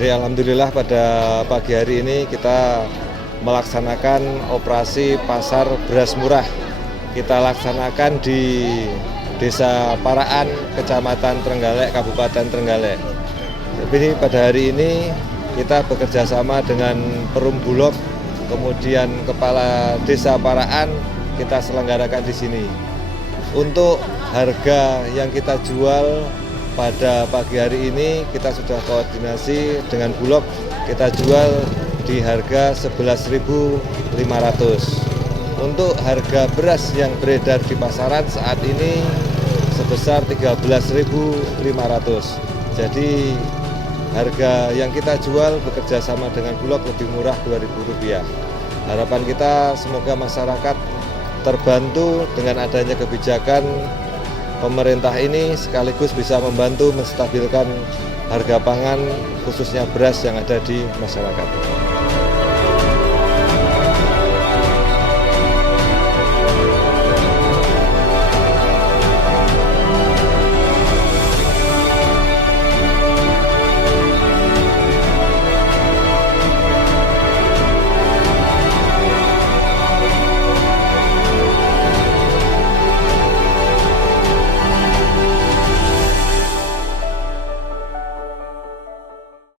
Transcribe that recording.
Jadi alhamdulillah pada pagi hari ini kita melaksanakan operasi pasar beras murah. Kita laksanakan di Desa Paraan, Kecamatan Trenggalek, Kabupaten Trenggalek. Jadi pada hari ini kita bekerja sama dengan Perum Bulog, kemudian Kepala Desa Paraan, kita selenggarakan di sini. Untuk harga yang kita jual pada pagi hari ini kita sudah koordinasi dengan Bulog, kita jual di harga 11.500. Untuk harga beras yang beredar di pasaran saat ini sebesar 13.500. Jadi harga yang kita jual bekerja sama dengan Bulog lebih murah Rp2.000. Harapan kita semoga masyarakat terbantu dengan adanya kebijakan pemerintah ini, sekaligus bisa membantu menstabilkan harga pangan khususnya beras yang ada di masyarakat.